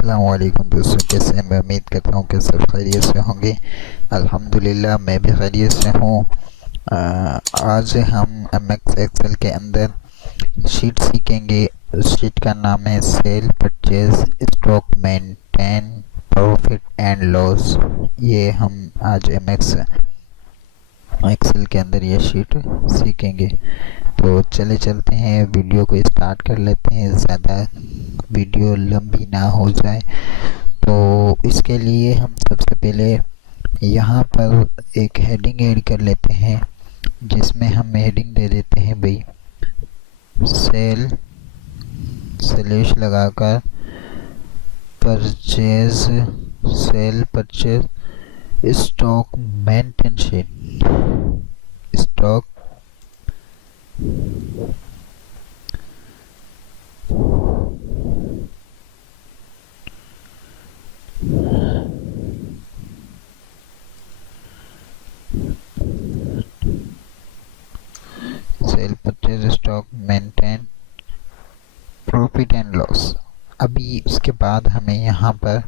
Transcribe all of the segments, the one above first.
अस्सलाम वालेकुम दोस्तों, कैसे हैं? मैं उम्मीद करता हूँ कि सब खैरियत से होंगे। अल्हम्दुलिल्लाह मैं भी खैरियत से हूँ। आज हम एमएक्स एक्सेल के अंदर शीट सीखेंगे। शीट का नाम है cell purchase stock maintain profit and loss. ये हम आज एमएक्स एक्सेल के अंदर ये शीट सीखेंगे। तो चलते हैं, वीडियो को स्टार्ट कर लेते हैं, ज़्यादा वीडियो लंबी ना हो जाए। तो इसके लिए हम सबसे पहले यहाँ पर एक हेडिंग ऐड कर लेते हैं, जिसमें हम हेडिंग दे देते हैं भाई सेल स्लैश लगाकर purchase sale purchase stock maintain sheet stock cell purchase stock maintain profit and loss. अभी उसके बाद हमें यहाँ पर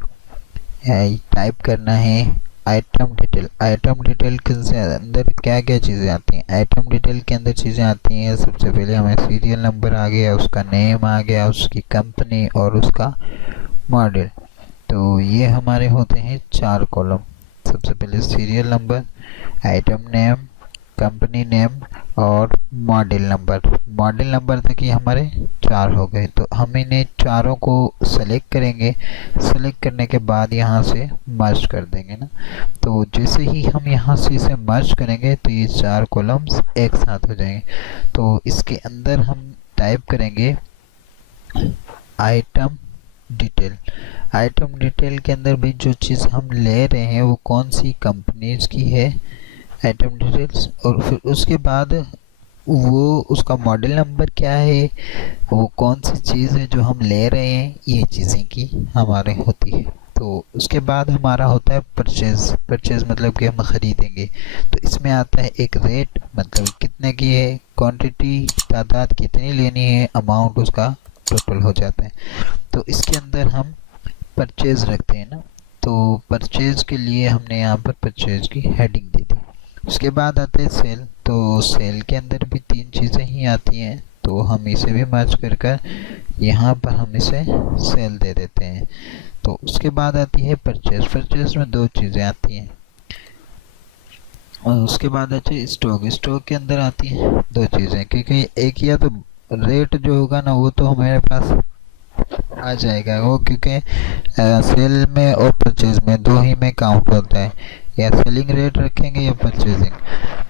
टाइप करना है आइटम डिटेल। आइटम डिटेल के अंदर क्या क्या चीज़ें आती हैं? आइटम डिटेल के अंदर चीज़ें आती हैं, सबसे पहले हमें सीरियल नंबर आ गया, उसका नेम आ गया, उसकी कंपनी और उसका मॉडल। तो ये हमारे होते हैं 4 कॉलम। सबसे पहले serial number, item name, company name और मॉडल नंबर। मॉडल नंबर तक ये हमारे 4 हो गए। तो हम इन्हें चारों को सेलेक्ट करेंगे। सेलेक्ट करने के बाद यहाँ से मर्ज कर देंगे ना। तो जैसे ही हम यहाँ से इसे मर्ज करेंगे तो ये 4 कॉलम्स एक साथ हो जाएंगे। तो इसके अंदर हम टाइप करेंगे आइटम डिटेल। आइटम डिटेल के अंदर भी जो चीज़ हम ले रहे हैं वो कौन सी कंपनीज की है, आइटम डिटेल्स, और फिर उसके बाद वो उसका मॉडल नंबर क्या है, वो कौन सी चीज़ है जो हम ले रहे हैं, ये चीज़ें की हमारे होती है। तो उसके बाद हमारा होता है परचेज। परचेज मतलब कि हम ख़रीदेंगे। तो इसमें आता है एक रेट, मतलब कितने की है, क्वांटिटी तादाद कितनी लेनी है, अमाउंट उसका टोटल हो जाता है। तो इसके अंदर हम परचेज रखते हैं ना। तो परचेज के लिए हमने यहाँ पर परचेज की हेडिंग दे दी। उसके बाद आते हैं सेल। तो सेल के अंदर भी 3 चीज़ें ही आती हैं, तो हम इसे भी मैच कर यहाँ पर हम इसे सेल दे देते हैं। तो उसके बाद आती है परचेज। परचेज में 2 चीज़ें आती हैं। और उसके बाद आती है स्टॉक। स्टॉक के अंदर आती हैं 2 चीज़ें, क्योंकि एक या तो रेट जो होगा ना वो तो हमारे पास आ जाएगा वो, क्योंकि सेल में और परचेज में 2 ही में काउंट होता है, या सेलिंग रेट रखेंगे या परचेजिंग।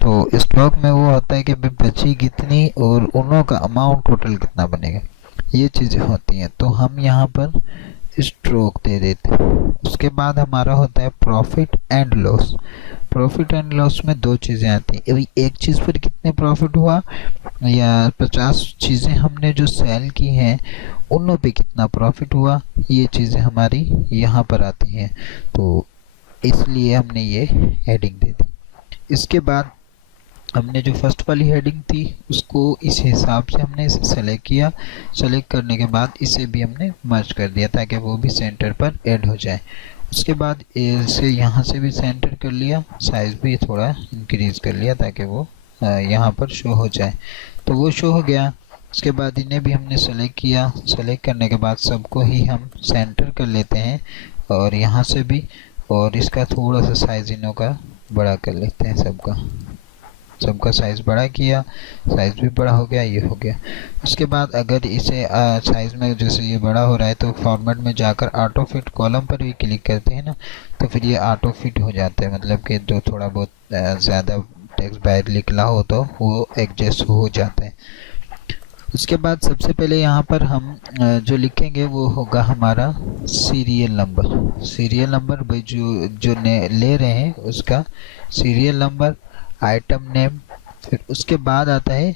तो स्टॉक में वो होता है कि बची कितनी और उनों का अमाउंट टोटल कितना बनेगा, ये चीज़ें होती हैं। तो हम यहाँ पर स्ट्रोक दे देते हैं। उसके बाद हमारा होता है profit and loss. Profit and loss में 2 चीज़ें आती हैं, अभी एक चीज़ पर कितने प्रॉफिट हुआ, या 50 चीज़ें हमने जो सेल की हैं उनों पे कितना प्रॉफिट हुआ, ये चीज़ें हमारी यहाँ पर आती हैं। तो इसलिए हमने ये हेडिंग दे दी। इसके बाद हमने जो फर्स्ट वाली हेडिंग थी उसको इस हिसाब से हमने इसे सेलेक्ट किया। सेलेक्ट करने के बाद इसे भी हमने मर्ज कर दिया ताकि वो भी सेंटर पर ऐड हो जाए। उसके बाद इसे यहाँ से भी सेंटर कर लिया, साइज़ भी थोड़ा इंक्रीज़ कर लिया ताकि वो यहाँ पर शो हो जाए। तो वो शो हो गया। उसके बाद इन्हें भी हमने सेलेक्ट किया। सेलेक्ट करने के बाद सबको ही हम सेंटर कर लेते हैं, और यहाँ से भी, और इसका थोड़ा सा साइज़ इनों का बड़ा कर लेते हैं। सबका साइज़ बड़ा किया, साइज़ भी बड़ा हो गया, ये हो गया। उसके बाद अगर इसे साइज़ में जैसे ये बड़ा हो रहा है तो फॉर्मेट में जाकर ऑटो फिट कॉलम पर भी क्लिक करते हैं ना, तो फिर ये ऑटो फिट हो जाता है, मतलब कि जो थोड़ा बहुत ज़्यादा टेक्स्ट बाहर निकला हो तो वो एडजस्ट हो जाता है। उसके बाद सबसे पहले यहाँ पर हम जो लिखेंगे वो होगा हमारा सीरियल नंबर। सीरियल नंबर भाई जो ले रहे हैं उसका सीरियल नंबर, आइटम नेम, फिर उसके बाद आता है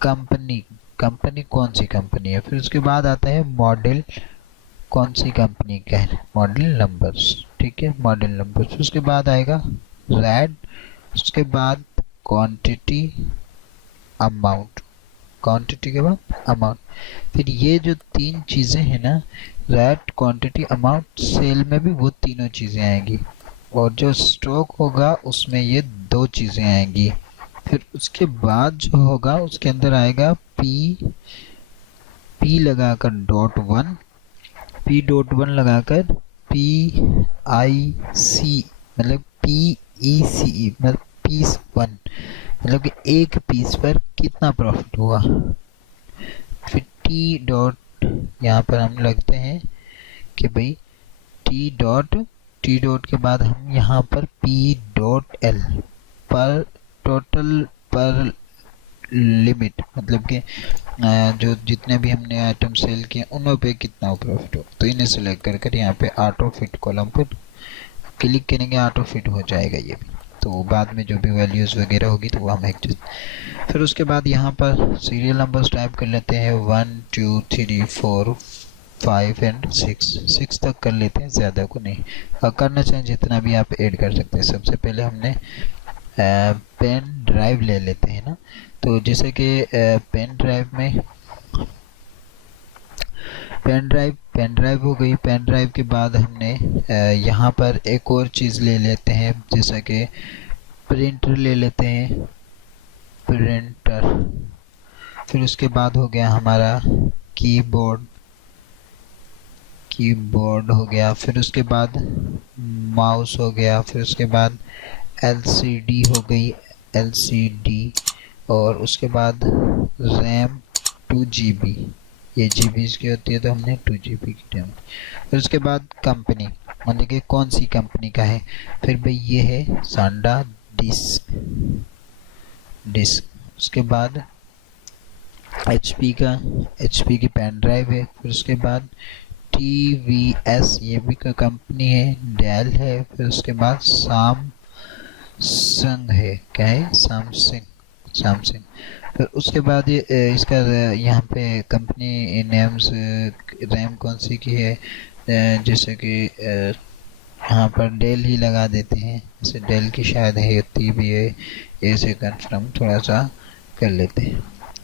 कंपनी। कंपनी कौन सी कंपनी है, फिर उसके बाद आता है मॉडल, कौन सी कंपनी का है, मॉडल नंबर्स, ठीक है, मॉडल नंबर। फिर उसके बाद आएगा रेड, उसके बाद क्वांटिटी, अमाउंट, क्वांटिटी के बाद अमाउंट। फिर ये जो 3 चीज़ें हैं ना, रेट, क्वांटिटी, अमाउंट, सेल में भी वो तीनों चीज़ें आएंगी, और जो स्टॉक होगा उसमें ये दो चीज़ें आएंगी। फिर उसके बाद जो होगा उसके अंदर आएगा पी लगाकर dot one, P dot one लगाकर PIC मतलब PECE मतलब पीस वन, मतलब कि एक पीस पर कितना प्रॉफिट हुआ। फिर टी डॉट यहाँ पर हम लगते हैं कि भाई टी डॉट के बाद हम यहाँ पर P.L पर टोटल पर लिमिट, मतलब कि जो जितने भी हमने आइटम सेल किए उनों पे कितना प्रॉफिट हो। तो इन्हें सेलेक्ट कर यहाँ पे ऑटो फिट कॉलम पर क्लिक करेंगे, ऑटो फिट हो जाएगा ये भी। तो बाद में जो भी वैल्यूज़ वगैरह होगी तो वो हम एक। फिर उसके बाद यहाँ पर सीरियल नंबर्स टाइप कर लेते हैं 1 2 3 4 5 एंड 6 तक कर लेते हैं, ज़्यादा को नहीं करना चाहिए, जितना भी आप ऐड कर सकते हैं। सबसे पहले हमने पेन ड्राइव ले लेते हैं ना, तो जैसे कि पेन ड्राइव हो गई। पेन ड्राइव के बाद हमने यहाँ पर एक और चीज़ ले लेते हैं, जैसे कि प्रिंटर ले लेते हैं, प्रिंटर। फिर उसके बाद हो गया हमारा कीबोर्ड हो गया। फिर उसके बाद माउस हो गया। फिर उसके बाद LCD हो गई, LCD। और उसके बाद रैम 2 GB, ये GB की होती है तो हमने 2 GB की रैम। फिर उसके बाद कंपनी, मतलब कि कौन सी कंपनी का है। फिर भाई ये है सांडा डिस्क। उसके बाद HP की पेन ड्राइव है। फिर उसके बाद TVS, ये भी का कंपनी है। डेल है। फिर उसके बाद सैमसंग है, क्या है, सैमसंग। फिर उसके बाद ये इसका यहाँ पे कंपनी नेम्स, रैम कौन सी की है, जैसे कि यहाँ पर डेल ही लगा देते हैं, जैसे डेल की शायद है, होती भी है, ऐसे कंफर्म थोड़ा सा कर लेते हैं।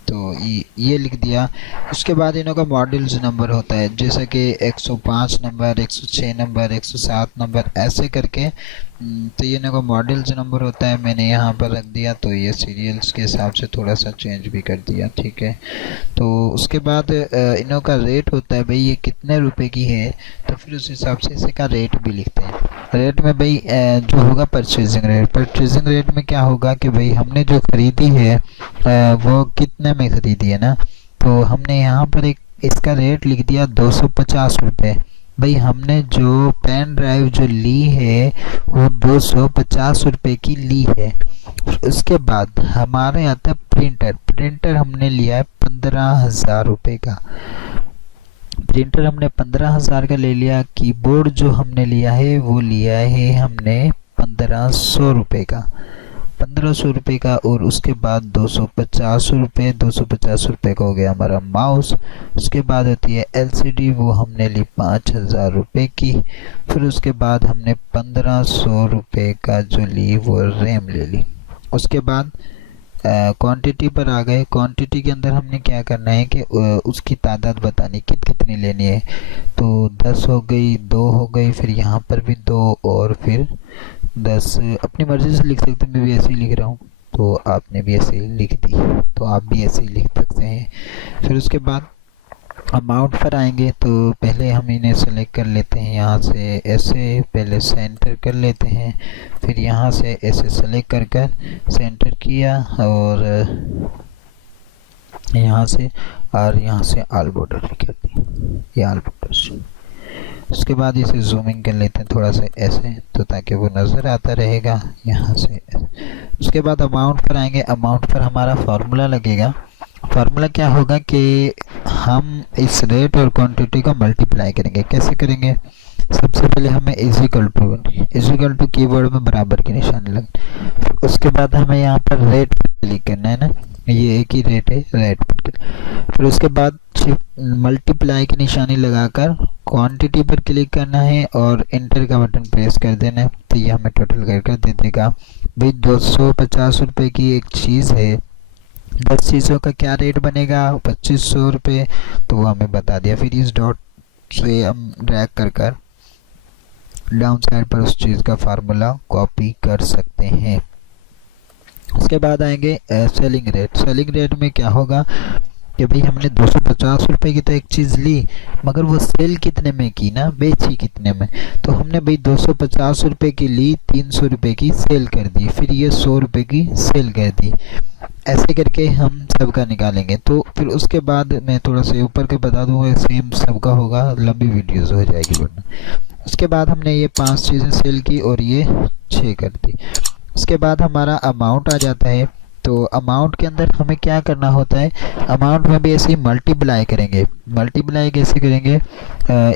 तो ये लिख दिया। उसके बाद इनों का मॉडल्स नंबर होता है, जैसे कि 105 नंबर, 106 नंबर, 107 नंबर, ऐसे करके। तो ये इनों का मॉडल्स नंबर होता है, मैंने यहाँ पर रख दिया। तो ये सीरियल्स के हिसाब से थोड़ा सा चेंज भी कर दिया, ठीक है। तो उसके बाद इनों का रेट होता है, भाई ये कितने रुपए की है, तो फिर उस हिसाब से इसका रेट भी लिखते हैं। रेट में भाई जो होगा परचेजिंग रेट में क्या होगा कि भाई हमने जो खरीदी है वो कितने में खरीदी है ना, तो हमने यहाँ पर एक इसका रेट लिख दिया 250 रुपये। भाई हमने जो पेन ड्राइव जो ली है वो 250 रुपये की ली है। उसके बाद हमारे आता है प्रिंटर हमने लिया है 15,000 रुपये का। प्रिंटर हमने 15,000 का ले लिया। कीबोर्ड जो हमने लिया है वो लिया है हमने 1500 रुपये का, 1500 रुपये का। और उसके बाद 250 रुपये का हो गया हमारा माउस। उसके बाद होती है LCD, वो हमने ली 5,000 रुपये की। फिर उसके बाद हमने 1500 रुपये का जो ली वो रैम ले ली। उसके बाद क्वांटिटी पर आ गए। क्वांटिटी के अंदर हमने क्या करना है कि उसकी तादाद बतानी, कितनी लेनी है। तो 10 हो गई, 2 हो गई, फिर यहाँ पर भी 2, और फिर 10। अपनी मर्ज़ी से लिख सकते हैं, मैं भी ऐसे ही लिख रहा हूँ, तो आपने भी ऐसे ही लिख दी, तो आप भी ऐसे ही लिख सकते हैं। फिर उसके बाद अमाउंट पर आएंगे, तो पहले हम इन्हें सेलेक्ट कर लेते हैं, यहाँ से ऐसे पहले सेंटर कर लेते हैं। फिर यहाँ से ऐसे सेलेक्ट कर सेंटर किया, और यहाँ से आल बॉर्डर कर दी, ये आल बॉर्डर। उसके बाद इसे जूमिंग कर लेते हैं थोड़ा सा ऐसे, तो ताकि वो नज़र आता रहेगा यहाँ से। उसके बाद अमाउंट पर आएंगे। अमाउंट पर हमारा फार्मूला लगेगा। फार्मूला क्या होगा कि हम इस रेट और क्वांटिटी को मल्टीप्लाई करेंगे। कैसे करेंगे, सबसे पहले हमें इक्वल टू कीवर्ड में बराबर की निशानी लग। उसके बाद हमें यहाँ पर रेट पर क्लिक करना है ना, ये एक ही रेट है, रेट पर। फिर उसके बाद मल्टीप्लाई की निशानी लगाकर क्वांटिटी पर क्लिक करना है और इंटर का बटन प्रेस कर देना है। तो ये हमें टोटल कर दे देगा। भाई 250 रुपये की एक चीज़ है, 10 चीज़ों का क्या रेट बनेगा, 2500 रुपये, तो वो हमें बता दिया। फिर इस डॉट से हम ड्रैग कर डाउन साइड पर उस चीज़ का फार्मूला कॉपी कर सकते हैं। उसके बाद आएंगे सेलिंग रेट। सेलिंग रेट में क्या होगा कि भाई हमने 250 रुपये की तो एक चीज़ ली, मगर वो सेल कितने में की ना, बेची कितने में। तो हमने भाई 250 रुपये की ली, 300 रुपये की सेल कर दी, फिर ये 100 रुपये की सेल कर दी। ऐसे करके हम सबका निकालेंगे। तो फिर उसके बाद मैं थोड़ा सा ऊपर के बता दूँगा, सेम सबका होगा, लंबी वीडियोस हो जाएगी वरना। उसके बाद हमने ये 5 चीज़ें सेल की और ये 6 कर दी। उसके बाद हमारा अमाउंट आ जाता है। तो अमाउंट के अंदर हमें क्या करना होता है, अमाउंट में भी ऐसे ही मल्टीप्लाई करेंगे। मल्टीप्लाई कैसे करेंगे,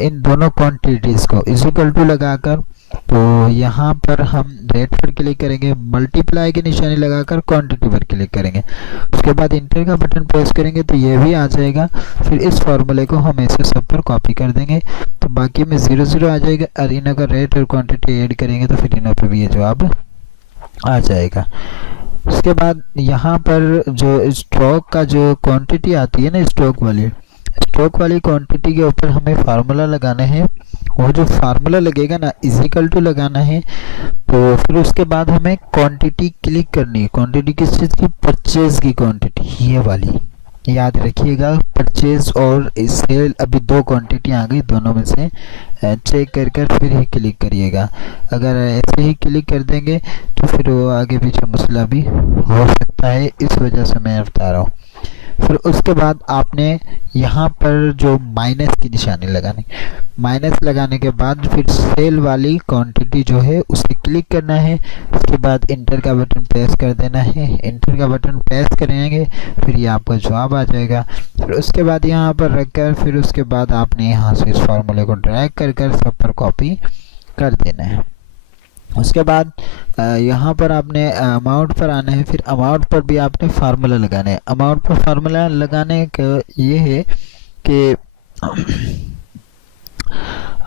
इन दोनों क्वांटिटीज़ को इक्वल टू लगाकर। तो यहाँ पर हम रेट पर क्लिक करेंगे, मल्टीप्लाई की निशानी लगाकर क्वांटिटी पर क्लिक करेंगे। उसके बाद इंटर का बटन प्रेस करेंगे तो ये भी आ जाएगा। फिर इस फार्मूले को हम ऐसे सब पर कॉपी कर देंगे, तो बाकी में 0 0 आ जाएगा। और इनों का रेट और क्वांटिटी ऐड करेंगे तो फिर इनों पर भी ये जवाब आ जाएगा। उसके बाद यहाँ पर जो स्टॉक का जो क्वांटिटी आती है ना, स्टॉक वाली क्वांटिटी के ऊपर हमें फार्मूला लगाना है। वो जो फार्मूला लगेगा ना, इक्वल टू लगाना है। तो फिर उसके बाद हमें क्वांटिटी क्लिक करनी है। क्वांटिटी किस चीज़ की, परचेज की क्वांटिटी, ये वाली याद रखिएगा। परचेज और सेल, अभी 2 क्वांटिटी आ गई, दोनों में से चेक कर फिर ही क्लिक करिएगा। अगर ऐसे ही क्लिक कर देंगे तो फिर वो आगे पीछे मसला भी हो सकता है, इस वजह से मैं बता रहा हूँ। फिर उसके बाद आपने यहाँ पर जो माइनस की निशानी लगानी, माइनस लगाने के बाद फिर सेल वाली क्वांटिटी जो है उसे क्लिक करना है। उसके बाद इंटर का बटन प्रेस कर देना है। इंटर का बटन प्रेस करेंगे फिर ये आपका जवाब आ जाएगा। फिर उसके बाद यहाँ पर रखकर फिर उसके बाद आपने यहाँ से इस फार्मूले को ड्रैग कर सब पर कॉपी कर देना है। उसके बाद यहाँ पर आपने अमाउंट पर आना है। फिर अमाउंट पर भी आपने फार्मूला लगाना है। अमाउंट पर फार्मूला लगाने का ये है कि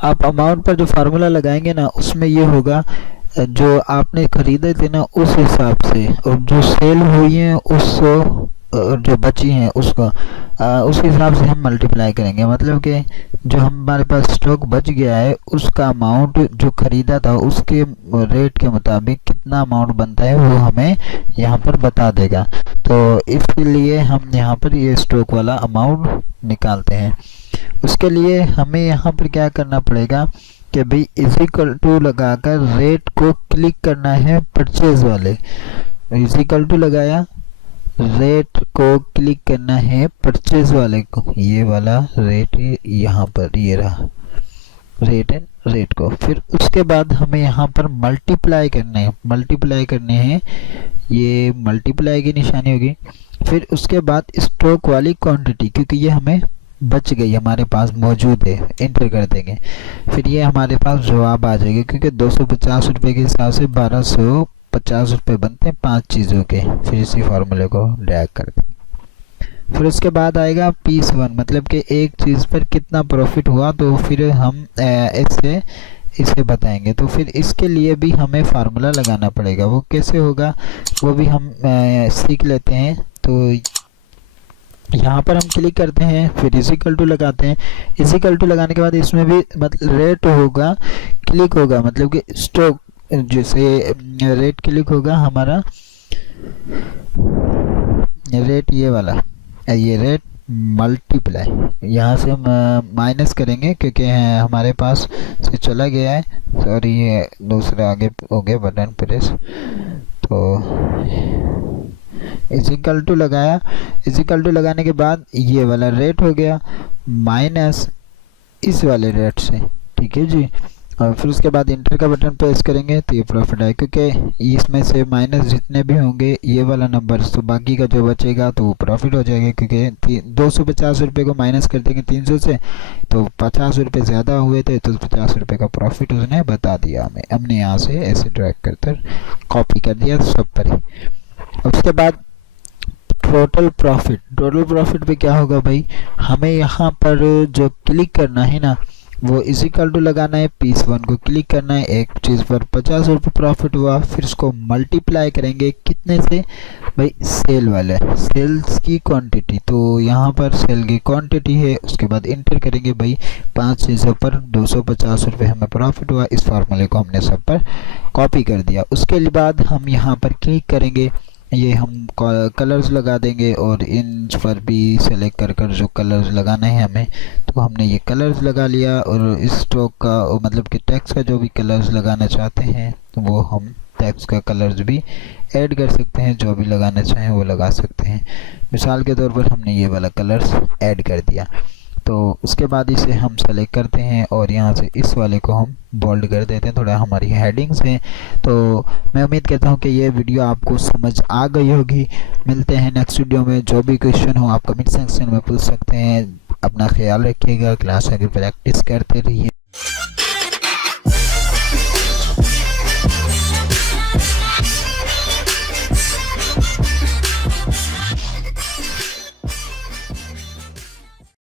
आप अमाउंट पर जो फार्मूला लगाएंगे ना, उसमें ये होगा जो आपने खरीदे थे ना उस हिसाब से, और जो सेल हुई है उस, और जो बची हैं उसका उस हिसाब से हम मल्टीप्लाई करेंगे। मतलब कि जो हमारे पास स्टॉक बच गया है उसका अमाउंट जो खरीदा था उसके रेट के मुताबिक कितना अमाउंट बनता है वो हमें यहाँ पर बता देगा। तो इसलिए हम यहाँ पर ये स्टॉक वाला अमाउंट निकालते हैं। उसके लिए हमें यहाँ पर क्या करना पड़ेगा कि भाई इक्वल टू लगाकर रेट को क्लिक करना है, परचेज वाले इक्वल टू लगाया, रेट को क्लिक करना है परचेज वाले को, ये वाला रेट यहाँ पर ये रहा, रेट एंड रेट को। फिर उसके बाद हमें यहाँ पर मल्टीप्लाई करने हैं, ये मल्टीप्लाई की निशानी होगी। फिर उसके बाद स्टॉक वाली क्वांटिटी, क्योंकि ये हमें बच गई, हमारे पास मौजूद है, इंटर कर देंगे। फिर ये हमारे पास जवाब आ जाएगा, क्योंकि 250 रुपये के हिसाब से 1250 रुपये बनते हैं 5 चीज़ों के। फिर इसी फार्मूले को ड्रैग कर देंगे। फिर उसके बाद आएगा पीस 1, मतलब कि एक चीज़ पर कितना प्रॉफिट हुआ। तो फिर हम इसे बताएंगे। तो फिर इसके लिए भी हमें फार्मूला लगाना पड़ेगा। वो कैसे होगा वो भी हम सीख लेते हैं। तो यहाँ पर हम क्लिक करते हैं, फिर इक्वल टू लगाते हैं। इक्वल टू लगाने के बाद इसमें भी मतलब रेट होगा, क्लिक होगा, मतलब कि स्टॉक जैसे रेट क्लिक होगा हमारा, रेट ये वाला, ये रेट मल्टीप्लाई यहाँ से हम माइनस करेंगे क्योंकि हमारे पास से चला गया है, सॉरी ये दूसरा आगे हो गया बटन प्रेस। तो इक्वल टू लगाया, इक्वल टू लगाने के बाद ये वाला रेट हो गया माइनस इस वाले रेट से, ठीक है जी। और फिर उसके बाद इंटर का बटन प्रेस करेंगे तो ये प्रॉफिट है, क्योंकि इसमें से माइनस जितने भी होंगे ये वाला नंबर, तो बाकी का जो बचेगा तो वो प्रॉफिट हो जाएगा। क्योंकि 250 रुपये को माइनस कर देंगे 300 से, तो 50 रुपये ज़्यादा हुए थे, तो 50 रुपये का प्रॉफिट उसने बता दिया हमें। हमने यहाँ से ऐसे ड्रैग कर कॉपी कर दिया सब पर ही। उसके बाद टोटल प्रॉफिट पे क्या होगा भाई, हमें यहाँ पर जो क्लिक करना है ना, वो इजिकल टू लगाना है, पीस 1 को क्लिक करना है, एक चीज़ पर 50 रुपये प्रॉफिट हुआ, फिर उसको मल्टीप्लाई करेंगे कितने से भाई, सेल वाले सेल्स की क्वांटिटी, तो यहाँ पर सेल की क्वांटिटी है, उसके बाद इंटर करेंगे भाई 5 चीज़ों पर 250 रुपये हमें प्रॉफिट हुआ। इस फार्मूले को हमने सब पर कॉपी कर दिया। उसके बाद हम यहाँ पर क्लिक करेंगे, ये हम कलर्स लगा देंगे और इन पर भी सेलेक्ट कर कर जो कलर्स लगाना है हमें, तो हमने ये कलर्स लगा लिया। और इस स्टॉक का मतलब कि टेक्स्ट का जो भी कलर्स लगाना चाहते हैं तो वो हम टेक्स्ट का कलर्स भी ऐड कर सकते हैं, जो भी लगाना चाहें वो लगा सकते हैं। मिसाल के तौर पर हमने ये वाला कलर्स ऐड कर दिया, तो उसके बाद इसे हम सेलेक्ट करते हैं और यहाँ से इस वाले को हम बोल्ड कर देते हैं, थोड़ा हमारी हेडिंग्स हैं। तो मैं उम्मीद करता हूँ कि ये वीडियो आपको समझ आ गई होगी। मिलते हैं नेक्स्ट वीडियो में। जो भी क्वेश्चन हो आप कमेंट सेक्शन में पूछ सकते हैं। अपना ख्याल रखिएगा, क्लास आगे प्रैक्टिस करते रहिए।